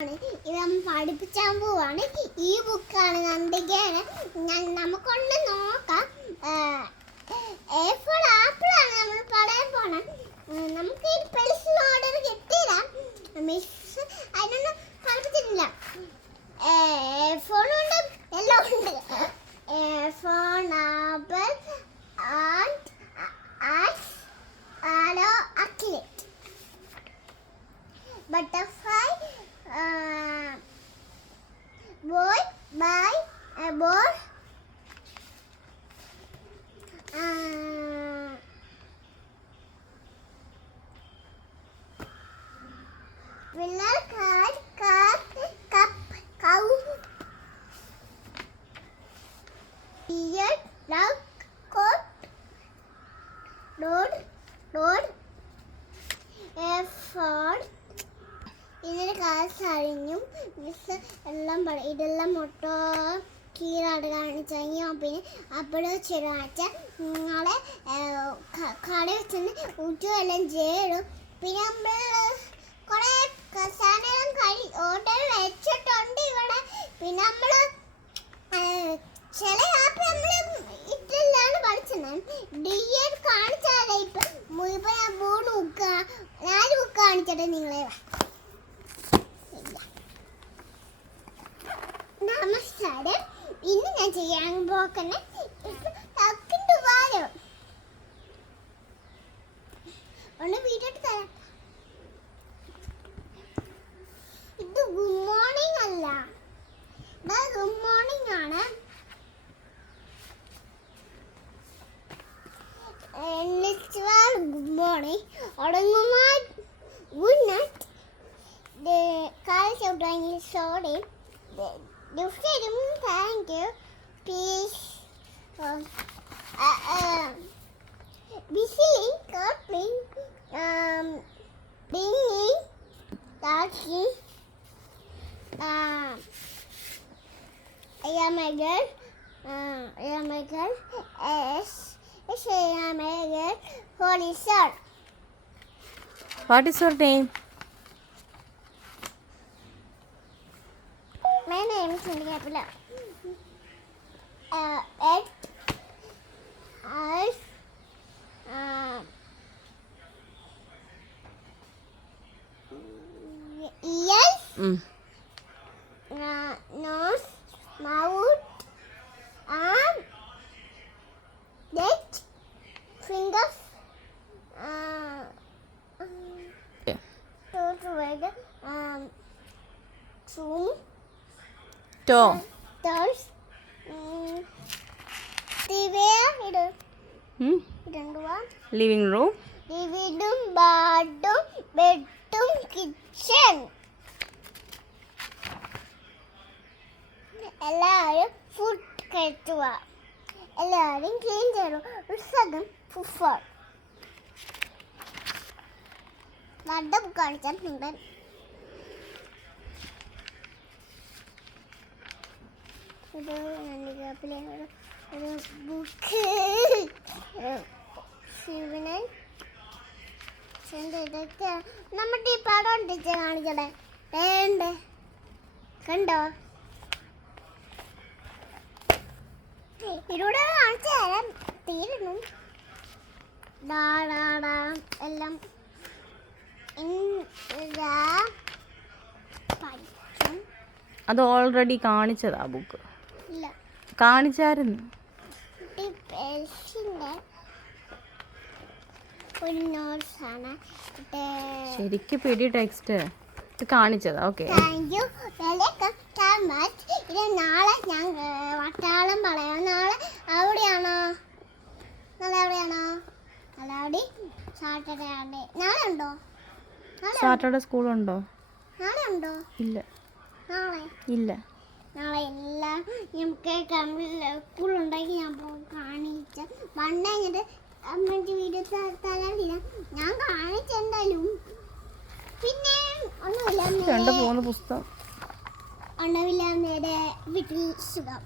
ഇത് പഠിപ്പിച്ചാൻ പോവാണ്. ഈ ബുക്കാണ് നന്ദികയാണ്. നമുക്കൊന്ന് നോക്കാം. A4 ആപ്പിളാണ് നമ്മൾ പറയാൻ പോണേ. നമുക്ക് ഈ പെൻസിൽ ഓർഡർ കിട്ടിയില്ല. മിസ് അതിനൊന്നും പഠിപ്പിച്ചിട്ടില്ല. A4 ഉണ്ട്, എല്ലാം ഉണ്ട്. A4 apple arrow athlete butterfly boy by a board winner card cup cow beard dog coat road A4 ഇതിൻ്റെ ക്ലാസ് കഴിഞ്ഞു. മിസ് എല്ലാം ഇതെല്ലാം മൊട്ടോ കീഴാട് കാണിച്ചു. പിന്നെ അവിടെ ചെറുവാച്ച നിങ്ങളെ കട വെച്ചെന്ന് ഊറ്റുമെല്ലാം ചെയ്യും. പിന്നെ നമ്മൾ കുറേ സാധനം ഓർഡർ വെച്ചിട്ടുണ്ട് ഇവിടെ. പിന്നെ നമ്മൾ ചില ആപ്പ് നമ്മൾ ഇട്ടെല്ലാണ് പഠിച്ചത്. DED കാണിച്ചാലേ ഇപ്പം 3 ബുക്ക് 4 ബുക്ക് കാണിച്ചിട്ട് നിങ്ങളെ. നമസ്കാരം. ഇന്ന് ഞാൻ ചെയ്യാൻ പോകുന്ന ഒന്ന് വീഡിയോ തരാം. ഇത് ഗുഡ് മോർണിംഗ് അല്ല, ഗുഡ് മോർണിംഗ് ആണ്. ഗുഡ് മോർണിംഗ് ഉടങ്ങുമാ ഗുഡ് നൈറ്റ്. കാൽ ചവിട്ടാങ്കിൽ sorry. Thank you. Peace. Busy copying. Binging. Talking. I am a girl. I am a girl. Yes, I am a girl. What is your? What is your name? My name is Cindy Capilla. Ears, nose, mouth, arm, leg, fingers, thumb, Toe. toes, Living room. Living bathroom, bedroom, kitchen. എല്ലാവരും food കഴിക്കുക. എല്ലാവരും clean ചെയ്യണം. പുസ്തകം ഫുഫർ നല്ല book കാണിച്ചിട്ടുണ്ട്. ഇത് ഒരു book ശിവനൻ ഇതൊക്കെ നമ്മുടെ ഈ പടം ടീച്ചർ കാണിക്കട്ടെ. വേണ്ടേ കണ്ടോ? ഇതിലൂടെ കാണിച്ചു തരാൻ തീരുന്നു. എല്ലാം അത് ഓൾറെഡി കാണിച്ചതാ ബുക്ക്. ഇല്ല, കാണിച്ചായിരുന്നു. ഒരു നോട്ട്സാണ് ശരിക്ക് പിടി ടെക്സ്റ്റ് ഇത് കാണിച്ചതാ. Okay, thank you. Welcome much. ഇത് നാളെ ഞാൻ വട്ടാളം പറയാം. നാളെ അവിടെയാണോ? നാളെ എവിടെയാണോ? നാളെ അവിടെ സാറ്റർഡേ ആണ്. നാളെ ഉണ്ടോ? സാറ്റർഡേ സ്കൂളുണ്ടോ? നാളെ ഉണ്ടോ? ഇല്ല. നാളെ ഇല്ല. നാളെ എല്ലാം നമുക്ക് സ്കൂളുണ്ടെങ്കിൽ ഞാൻ കാണിച്ച വന്നിട്ട് അമ്മയ്ക്ക് വീഡിയോ തരാനില്ല. ഞാൻ കാണിച്ചെന്തായാലും. പിന്നെ ഒന്നുമില്ല, 2-3 പുസ്തകം ഒന്നുമില്ല. നേരെ വീട്ടിൽ സുഖം.